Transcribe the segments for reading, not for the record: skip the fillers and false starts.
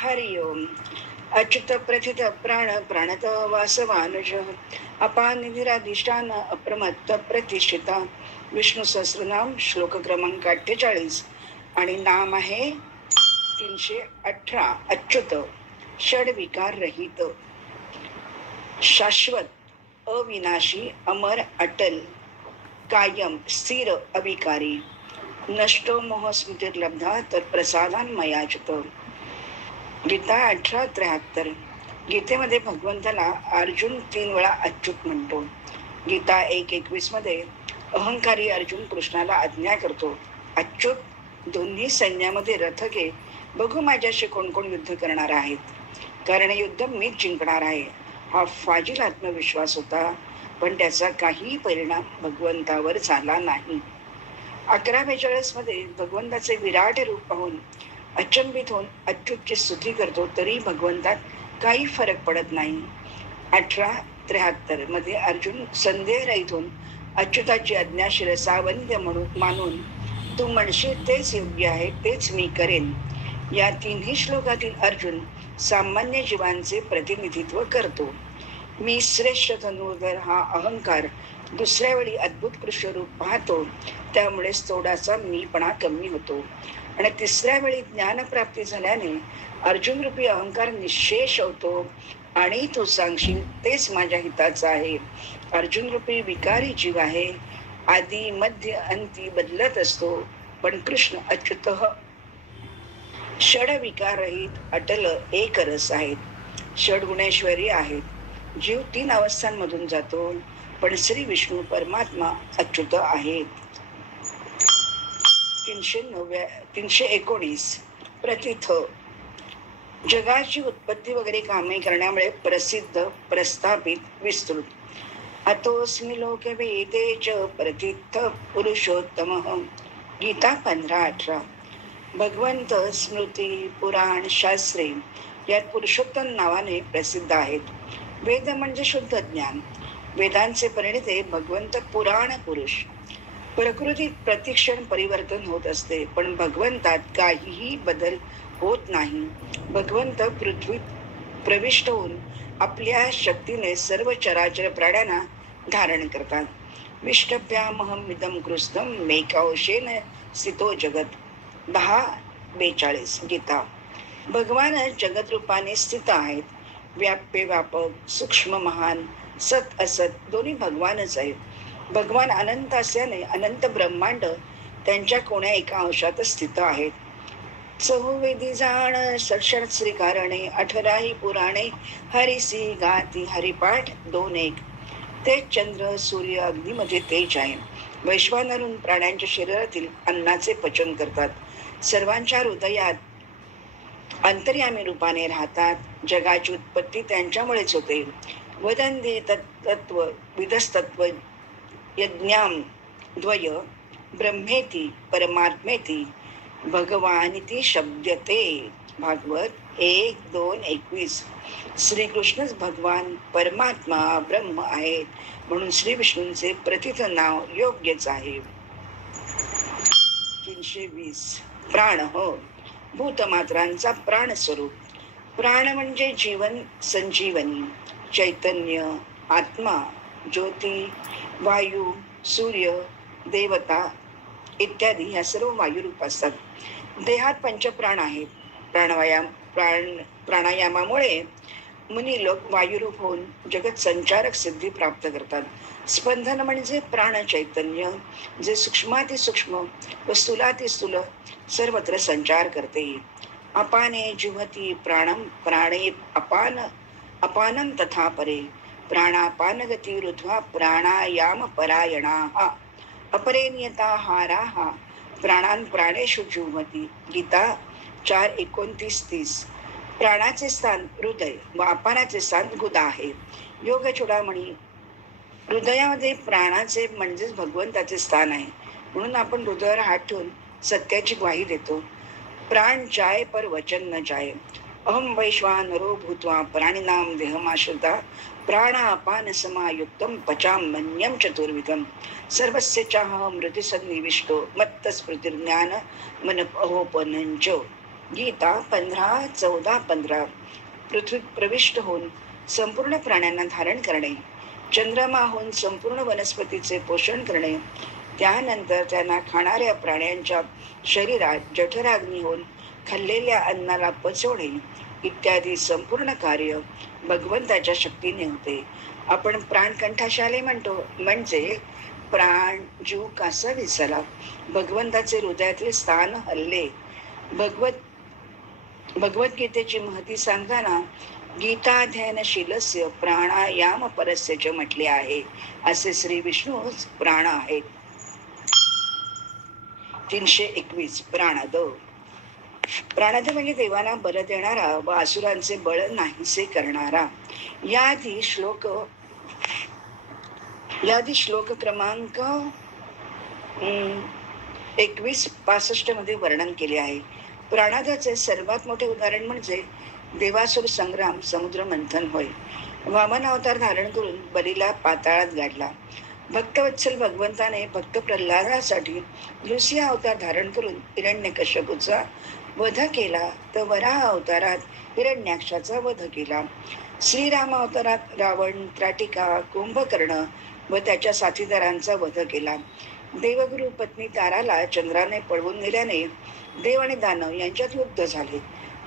हरि ओम. अच्युत प्रथित प्राण प्राणत वासवानुज अपानिधिराधिष्ठान अप्रमत्त प्रतिष्ठिता. विष्णू सहस्रनाम श्लोक क्रमांक 48 आणि नाम आहे 318. अच्युत षडविकार रहित, शाश्वत अविनाशी अमर अटल कायम स्थिर अविकारी, नष्टो मोह स्मृतिर्लब्धा तर प्रसादान मयाच्युत. गीता 18:73. गीतेमध्ये भगवंताला अर्जुन 3 वेळा अच्युत म्हणतो. गीता 1:21 मध्ये अहंकारी अर्जुन कृष्णाला आज्ञा करतो, अच्युत दोन्ही सैन्यामध्ये रथ घे, बघू माझ्याशी कोण कोण युद्ध करणार आहेत, कारण युद्ध मीच जिंकणार आहे. हा फाजील आत्मविश्वास होता, पण त्याचा काही परिणाम भगवंतावर झाला नाही. 11:42 मध्ये भगवंताचे विराट रूप पाहून अचंबित होऊन अच्युतची स्तुती करतो, तरी भगवंतात काही फरक पडत नाही. 18:73 मध्ये अर्जुन संदेह रहित होऊन अच्युताची आज्ञा शिरसावंद्य म्हणून मानून तू म्हणशील तेच योग्य आहे, तेच मी करेन. या 3ही श्लोकातील अर्जुन सामान्य जीवांचे प्रतिनिधित्व करतो. मी श्रेष्ठ धनुर्धर हा अहंकार दुसऱ्या वेळी अद्भुत कृष्णरूप पाहतो, त्यामुळेच थोडासा मीपणा कमी होतो. आणि तिसऱ्या वेळी ज्ञानप्राप्ती झाल्याने अर्जुन रूपी अहंकार निशेष होतो आणि तू सांगशील तेच माझ्या हिताचं आहे. अर्जुन रूपी विकारी जीव आहे, आधी मध्य अंती बदलत असतो, पण कृष्ण अच्युत षड विकार रहित अटल एक रस आहेत, षडगुणेश्वरी आहेत. जीव 3 अवस्थांमधून जातो, पण श्री विष्णू परमात्मा अच्युत आहेत. 319 प्रतिथ. जगाची उत्पत्ती वगैरे कामे करण्यामुळे प्रसिद्ध, प्रस्थापित, विस्तृत. अतोस्मि लोके वेदे च प्रतिथ पुरुषोत्तमः. गीता 15:18. भगवंत स्मृती, पुराण, शास्त्रे यात पुरुषोत्तम नावाने प्रसिद्ध आहेत. वेद म्हणजे शुद्ध ज्ञान. वेदांचे परिणिते भगवंत पुराण पुरुष. प्रकृतीत प्रतिक्षण परिवर्तन होत असते, पण भगवंतात काहीही बदल होत नाही. भगवंत पृथ्वीत प्रविष्ट होऊन आपल्या शक्तीने सर्व चराचर प्राण्यांना धारण करतात. विष्टभ्यामहमिदं कृष्णं मेकांशेन स्थितो जगत. 10:42. गीता. भगवान जगत रूपाने स्थित आहेत. व्याप्य व्यापक, सूक्ष्म महान, सत असत दोन्ही भगवानच आहेत. भगवान अनंत असल्याने अनंत ब्रह्मांड त्यांच्या कोण्या एका अंशात स्थित आहेत. चहुवेदी जाण सक्षर श्रीकारणे, 18ही पुराणे हरिसी गाती. हरिपाठ 2:1. तेज चंद्र सूर्य अग्नीमध्ये तेज आहे. वैश्वानरून प्राण्यांच्या शरीरातील अन्नाचे पचन करतात. सर्वांच्या हृदयात अंतर्यामी रूपाने राहतात. जगाची उत्पत्ती त्यांच्यामुळेच होते. वदन्ते तत्त्व विदस्तत्व यज्ञाम द्वय ब्रह्मेति परमात्मेति भगवानिति शब्दते. भागवत 1:2:21. श्रीकृष्णच भगवान परमात्मा ब्रह्म आहेत, म्हणून श्री विष्णूंचे प्रतिथ नाव योग्यच आहे. 320. प्राण हो. भूतमात्रांचा प्राण स्वरूप. प्राण म्हणजे जीवन, संजीवनी, चैतन्य, आत्मा, ज्योती, वायू, सूर्य, देवता इत्यादी ह्या सर्व वायुरूप असतात. देहात पंचप्राण आहेत. प्राणायामामुळे मुनी लोक वायुरूप होऊन जगत संचारक सिद्धी प्राप्त करतात. स्पंदन म्हणजे प्राण चैतन्य, जे सूक्ष्मातिसूक्ष्म व स्थूलातिस्थूल सर्वत्र संचार करते. अपाने जुहती प्राणम प्राणे अपान अपानं तथा परे. प्राणापान गती ऋत्वा प्राणायाम परायणाः अपरे नियताहाराः प्राणान् प्राणेषु जुह्वति. गीता 4:29-30. प्राणाचे स्थान हृदय व अपानाचे स्थान गुदा आहे. योग चूडामणी. हृदयामध्ये प्राणाचे म्हणजेच भगवंताचे स्थान आहे, म्हणून आपण हृदयावर हात ठेवून सत्याची ग्वाही देतो. प्राण जाय पर वचन न जाय. अहम वैश्वानरो भूत्वा प्राणिनाम देहमाश्रिता प्राणापान समायुक्तम पचामन्यम चतुर्विधम सर्वस्य चाहं मृति सन्निविष्टो मत्त स्मृतिर्ज्ञान मन अहोपनंच. गीता 15:14-15. पृथ्वीत प्रविष्ट होऊन संपूर्ण प्राण्यांना धारण करणे, चंद्रमाहून संपूर्ण वनस्पतीचे पोषण करणे, त्यानंतर त्यांना खाणाऱ्या प्राण्यांच्या शरीरात जठराग्नी होऊन खाल्लेल्या अन्नाला पचवणे इत्यादी संपूर्ण कार्य भगवंताच्या शक्तीने होते. आपण प्राणकंठाशाले म्हणतो, म्हणजे प्राण जीव कसा दिसला, भगवंताचे हृदयातले स्थान हल्ले. भगवद्गीतेची महती सांगताना गीताध्ययनशीलस्य प्राणायाम परस्य म्हटले आहे. असे श्री विष्णू प्राण आहेत. 321. प्राणद. प्राणद म्हणजे देवाला बळ देणारा व असुरांचे बळ नाहीसे करणारा. याआधी श्लोक क्रमांक 21-65 मध्ये वर्णन केले आहे. प्राणादाचे सर्वात मोठे उदाहरण म्हणजे देवासुर संग्राम, समुद्र मंथन होय. वामन अवतार धारण करून बलीला पाताळात गाडला. भक्तवत्सल भगवंताने भक्त प्रल्हादासाठी नृसिंह अवतार धारण करून हिरण्यकश्यपूचा वध केला, तर वराह अवतारात हिरण्याक्षाचा वध केला. श्रीराम अवतारात रावण, त्राटिका, कुंभकर्ण व त्याच्या साथीदारांचा वध केला. देवगुरु पत्नी ताराला चंद्राने पळवून नेल्याने देव आणि दानव यांच्यात युद्ध झाले.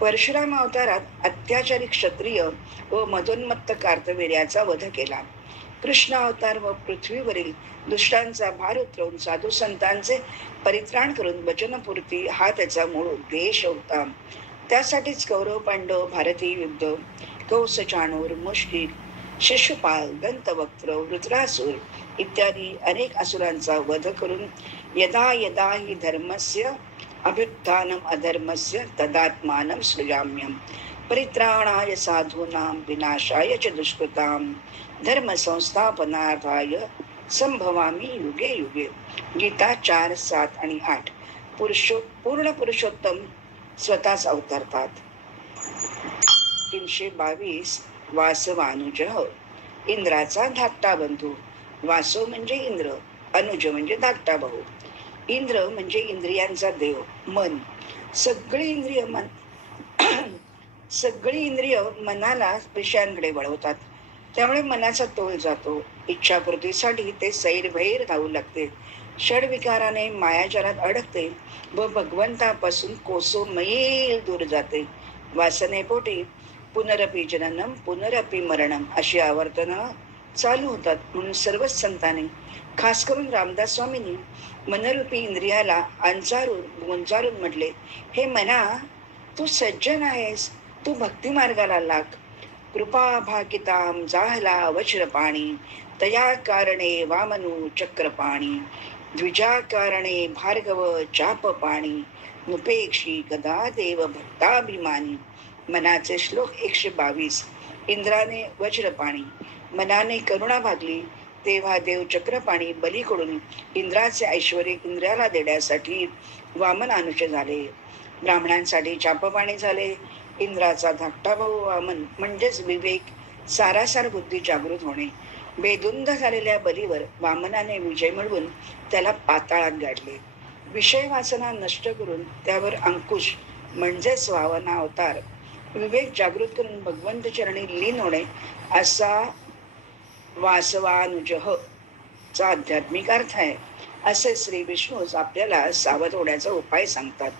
परशुराम अवतारात अत्याचारी क्षत्रिय व मदोन्मत्त कार्तवीर्याचा वध केला. कृष्ण अवतार व पृथ्वीवरील दुष्टांचा भार उतरवून साधू संतांचे परित्राण करून वचनपूर्ती हा त्याचा मूळ उद्देश होता. त्यासाठीच कौरव, पांडव, भारतीय युद्ध, कौस, चाणूर, मुष्टिक, शिशुपाल, दंतवक्त्र, वृत्रासुर इत्यादी अनेक असुरांचा वध करून यदा यदा हि धर्मस्य अभ्युत्थानम अधर्मस्य तदात्मानं सृजाम्यहं परित्राणाय साधूनां विनाशाय च दुष्कृतां धर्म संस्थापनार्थाय संभवामी युगे युगे. गीता 4, 7 आणि 8. पूर्ण पुरुषोत्तम स्वतःच अवतरतात. 322. वासवानुज. इंद्राचा धाकटा बंधू. वासो म्हणजे इंद्र, अनुज म्हणजे धाकटा भाऊ. इंद्र म्हणजे इंद्रियांचा देव, मन. सगळी इंद्रिय मनाला विषयांकडे वळवतात, त्यामुळे मनाचा तोल जातो. इच्छापूर्तीसाठी ते सैरभैर धावू लागते. षडविकाराने मायाजालात अडकते व भगवंतापासून कोसो मैल दूर जाते. वासनेपोटी पुनरपी जननम पुनरपी मरणम अशी आवर्तन चालू होतात. म्हणून सर्वच संतांनी, खास करून रामदास स्वामींनी मनरूपी इंद्रियाला गुंजारून म्हटले, हे मना, तू सज्जन आहेस, तू भक्ती मार्गाला लाग. कृपा भाकिताम जाहला वज्रपाणी तया कारणे वामनु चक्रपाणी द्विजा कारणे भार्गव चापपाणी नुपेक्षी कदा देव भक्ताभिमानी. मनाचे श्लोक 122. इंद्राने वज्रपाणी, मनाने करुणा भागली तेव्हा देव चक्रपाणी बलीकडून इंद्राचे ऐश्वर इंद्राला देण्यासाठी वामन अनुष्य झाले. ब्राह्मणांसाठी चापपाणी झाले. इंद्राचा धाकटा भाऊ वामन म्हणजेच विवेक, सारासार बुद्धी जागृत होणे. बेधुंद झालेल्या बलीवर वामनाने विजय मिळवून त्याला पाताळात गाडले. विषय वासना नष्ट करून त्यावर अंकुश म्हणजेच वामना अवतार, विवेक जागृत करून भगवंत चरणी लीन होणे असा वासवानुजह चा आध्यात्मिक अर्थ आहे. असे श्री विष्णूच आपल्याला सावध होण्याचा उपाय सांगतात.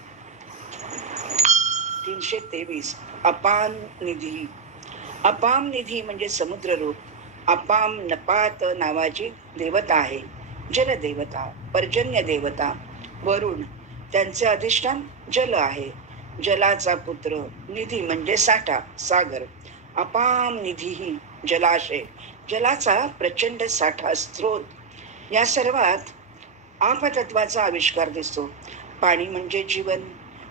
323. अपाम निधी. अपाम निधी म्हणजे समुद्र रूप. अपाम नपात नावाची देवता आहे, जलदेवता, पर्जन्य देवता. वरुण त्यांचे अधिष्ठान जल आहे, जलाचा पुत्र. निधी म्हणजे साठा, सागर. अपाम निधी जलाशय, जलाचा प्रचंड साठा, स्रोत. या सर्वात आपतत्वाचा आविष्कार दिसतो. पाणी म्हणजे जीवन.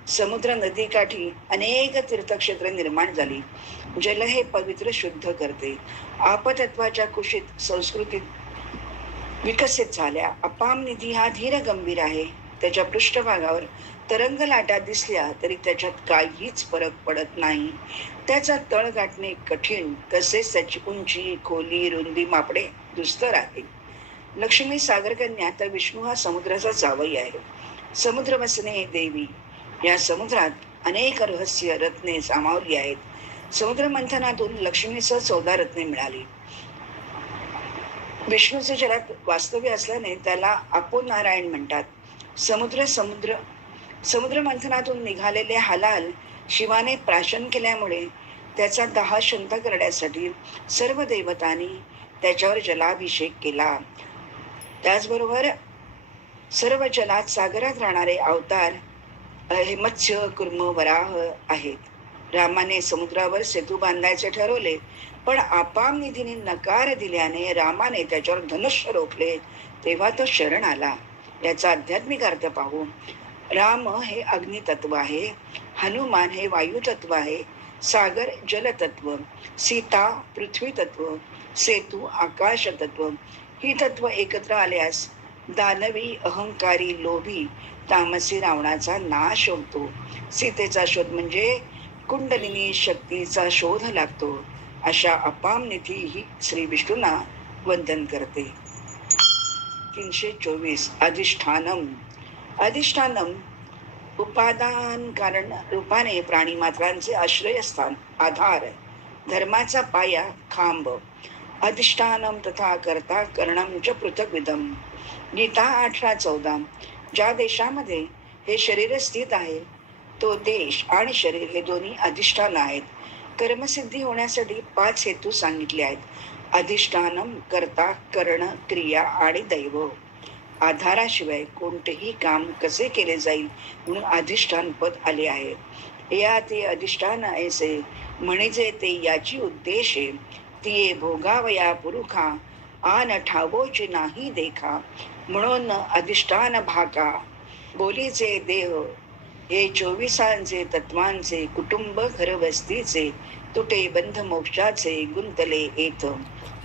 समुद्र नदीकाठी अनेक तीर्थक्षेत्र निर्माण झाली. जल हे पवित्र शुद्ध करते. आपतत्वाच्या कुशीत संस्कृतीत विकसित झाल्या. अपाम निधी हा धीर गंभीर आहे. त्याच्या पृष्ठभागावर तरंग लाटा दिसल्या तरी त्याच्यात काहीच फरक पडत नाही. त्याचा तळ गाठणे कठीण, तसेच त्याची उंची, खोली, रुंदी मापणे दुस्तर आहे. लक्ष्मी सागरकन्या तर विष्णू हा समुद्राचा जावई आहे. समुद्र वसने देवी. या समुद्रात अनेक रहस्य रत्ने सामावली आहेत. समुद्र मंथनातून लक्ष्मीसह 14 रत्ने मिळाली. विष्णूचे जलात वास्तव्य असल्याने त्याला नारायण म्हणतात. समुद्र मंथनातून निघालेले हलाल शिवाने प्राशन केल्यामुळे त्याचा दाह शांत करण्यासाठी सर्व देवतांनी त्याच्यावर जलाभिषेक केला. त्याचबरोबर सर्व जलात सागरात राहणारे अवतार हे मत्स्य, कुर्म, वराह आहेत. रामाने समुद्रावर सेतू बांधायचे ठरवले, पण आपाम निधीने नकार दिल्याने रामाने त्याच्यावर धनुष्य रोखले, तेव्हा तो शरण आला. याचा आध्यात्मिक अर्थ पाहू. राम हे अग्नितत्व आहे, हनुमान हे वायुतत्व आहे, सागर जलतत्व, सीता पृथ्वी तत्व, सेतू आकाश तत्व. ही तत्व एकत्र आल्यास दानवी, अहंकारी, लोभी, तामसी रावणाचा नाश होतो. सीतेचा शोध म्हणजे कुंडलिनी शक्तीचा शोध लागतो. अशा अपाम निधी ही श्री विष्णूंना वंदन करते. 324 अधिष्ठानम. अधिष्ठानम उपादान कारण रूपाने प्राणी मात्रांचे आश्रयस्थान, आधार, धर्माचा पाया, खांब. अधिष्ठानम तथा करता करणम च पृथक विधम. गीता 18:14. ज्या देशामध्ये हे शरीर स्थित आहे तो देश आणि शरीर हे दोन्ही अधिष्ठान आहेत. कर्मसिद्धी होण्यासाठी 5 हेतू सांगितले आहेत. अधिष्ठानम करता, कर्ण, क्रिया आणि दैव. आधाराशिवाय कोणतेही काम कसे केले जाईल म्हणून अधिष्ठान पद आले आहे. या ते अधिष्ठान ऐसे म्हणजे ते याची उद्देशे तिये भोगावया पुरुखा आन ठावोची नाही देखा. म्हणून अधिष्ठान भाका बोलीचे देह हे 24 तत्वांचे कुटुंब घर वस्तीचे तुटे बंध मोक्षाचे गुंतले येत.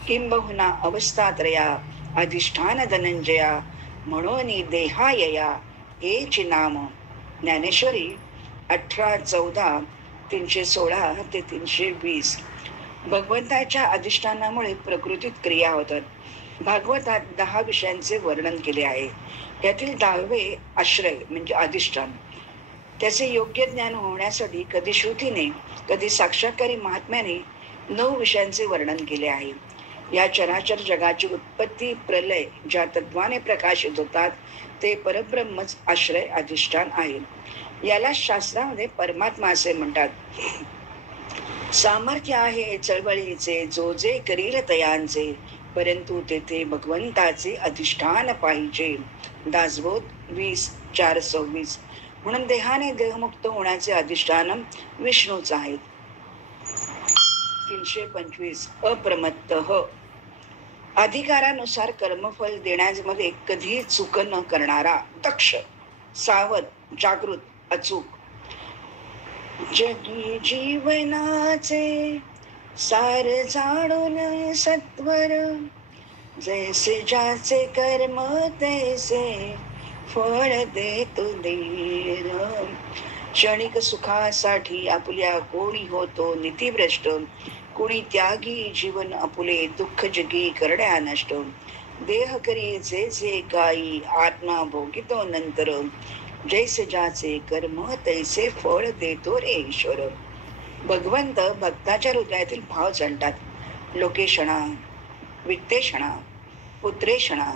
किंबहुना अवस्थात्रया अधिष्ठान धनंजया म्हणून देहायया हेच नाम. ज्ञानेश्वरी 18:14, 316 ते 320. भगवंताच्या अधिष्ठानामुळे प्रकृतीत क्रिया होतात. भागवतात 10 विषयांचे वर्णन केले आहे. यातील 10वे आश्रय म्हणजे अधिष्ठान. त्याचे योग्य ज्ञान होण्यासाठी कधी श्रुतीने कधी साक्षात्कारी महात्म्याने 9 विषयांचे वर्णन केले आहे. या चराचर जगाची उत्पत्ती प्रलय ज्या तत्वाने प्रकाशित होतात ते परब्रह्मच आश्रय अधिष्ठान आहे. याला शास्त्रामध्ये परमात्मा असे म्हणतात. सामर्थ्य आहे चळवळीचे जो जे करील तयांचे, परंतु तेथे भगवंताचे अधिष्ठान पाहिजे. दासबोध 20:4-26. म्हणून देहाने देहमुक्त होण्याचे अधिष्ठान विष्णूच आहे. 325 अप्रमत्त. अधिकारानुसार कर्मफल देण्यामध्ये कधी चूक न करणारा, दक्ष, सावध, जागृत, अचूक. जगी जीवनाचे सार जाणून सत्वर, जैसे ज्याचे कर्म तैसे फळ देतो धीर. क्षणिक सुखासाठी आपल्या कोणी होतो नीतिभ्रष्ट, कोणी त्यागी जीवन आपुले दुःख जगी करण्या नष्ट. देह करी जे जे काही आत्मा भोगितो नंतर, जैसे ज्याचे कर्म तैसे फळ देतो रे ईश्वर. भगवंत भक्ताच्या हृदयातील भाव जाणतात. लोकेशणा, वित्तेषणा, पुत्रेषणा,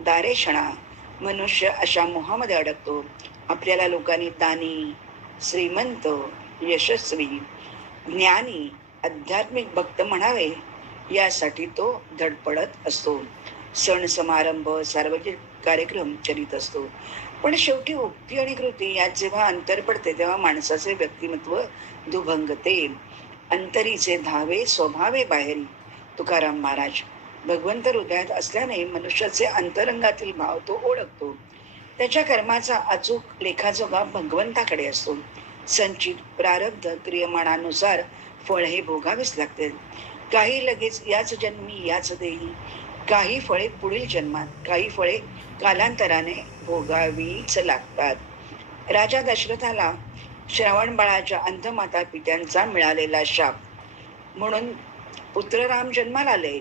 दारेषणा. मनुष्य अशा मोहामध्ये अडकतो. आपल्याला लोकांनी दानी, श्रीमंत, यशस्वी, ज्ञानी, आध्यात्मिक भक्त म्हणावे यासाठी तो धडपडत असतो. सण समारंभ, सार्वजनिक कार्यक्रम करीत असतो. पण शेवटी उक्ती आणि कृती यात जेव्हा अंतर पडते तेव्हा माणसाचे व्यक्तिमत्व दुभंगते. अंतरीचे धावे स्वभावे बाहेरी. तुकाराम महाराज. भगवंत हृदयात असल्याने मनुष्याचे अंतरंगातील भाव तो ओळखतो. त्याच्या कर्माचा अचूक लेखाजोखा भगवंताकडे असतो. संचित प्रारब्ध क्रियमाणानुसार फळ हे भोगावेच लागते. काही लगेच याच जन्मी याच देही, काही फळे पुढील जन्मात, काही फळे कालांतराने भोगावीच लागतात. राजा दशरथाला श्रावण बाळाच्या अंध माता पित्यांचा मिळालेला शाप म्हणून पुत्र राम जन्माला आले,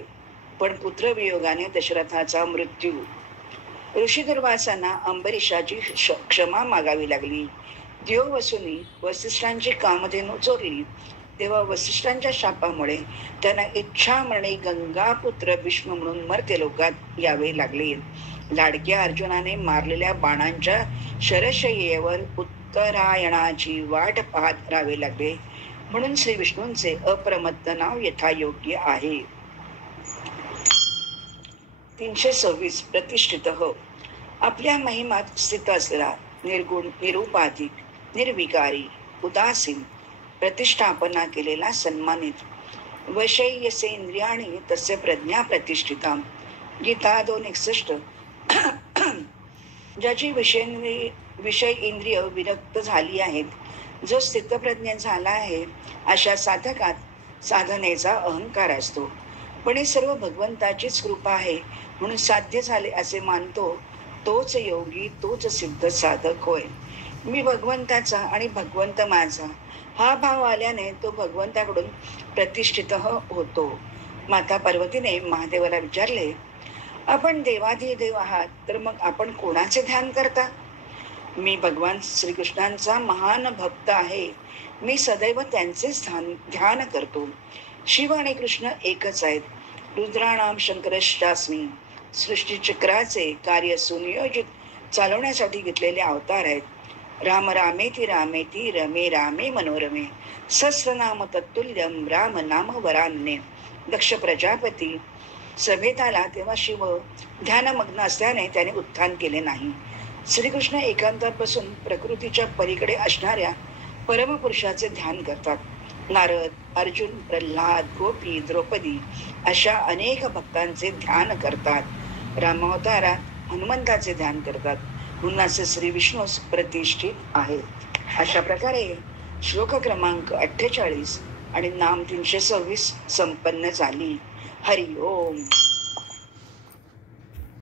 पण पुत्रवियोगाने दशरथाचा मृत्यू. ऋषी दुर्वासांना अंबरीशाची क्षमा मागावी लागली. देववसूंनी वसिष्ठांची कामधेनू चोरली तेव्हा वसिष्ठांच्या शापामुळे त्यांना इच्छामरणी गंगापुत्र भीष्म म्हणून मर्त्य लोकात यावे लागले. लाडक्या अर्जुनाने मारलेल्या बाणांच्या शरशय्येवर उत्तरायणाची वाट पाहत राहावे लागले. म्हणून श्री विष्णूंचे अप्रमत्त नाव यथायोग्य आहे. 326 प्रतिष्ठित हो. आपल्या महिमात स्थित असलेला निर्गुण, निरुपाधिक, निर्विकारी, उदासीन, प्रतिष्ठापना केलेला, सन्मानित, वशय्यसे इंद्रियाणी तस्य प्रज्ञा प्रतिष्ठिता. गीता 2:61. ज्याची विषय इंद्रिय विरक्त झाली आहेत, जो स्थितप्रज्ञ झाला आहे, अशा साधकात साधनेचा अहंकार असतो. पण हे सर्व भगवंताचीच कृपा आहे म्हणून साध्य झाले असे मानतो, तोच योगी, तोच सिद्ध साधक होय. मी भगवंताचा आणि भगवंत माझा हा भाव आल्याने तो भगवंताकडून प्रतिष्ठित होतो. माता पार्वतीने महादेवाला विचारले, आपण देवाधिदेव आहात, तर मग आपण कोणाचे ध्यान करता? मी भगवान श्रीकृष्णांचा महान भक्त आहे. मी सदैव त्यांचेच ध्यान करतो. शिव आणि कृष्ण एकच आहेत. रुद्राणाम शंकरश्चास्मी. सृष्टीचक्राचे कार्य सुनियोजित चालवण्यासाठी घेतलेले अवतार आहेत. राम रामेति रामेति रमे रामे मनोरमे. सहस्रनाम तत्तुल्यम राम नाम वरान्य. दक्ष प्रजापती सभेत आला तेव्हा शिव ध्यानमग्न असल्याने त्याने उत्थान केले नाही. श्रीकृष्ण एकांतापासून प्रकृतीच्या पलीकडे असणाऱ्या परमपुरुषाचे ध्यान करतात. नारद, अर्जुन, प्रल्हाद, गोपी, द्रौपदी अशा अनेक भक्तांचे ध्यान करतात. रामावतारात हनुमंताचे ध्यान करतात. म्हणून असे श्री विष्णूस प्रतिष्ठित आहेत. अशा प्रकारे श्लोक क्रमांक 48 आणि नाम 326 संपन्न झाली. हरि ओम.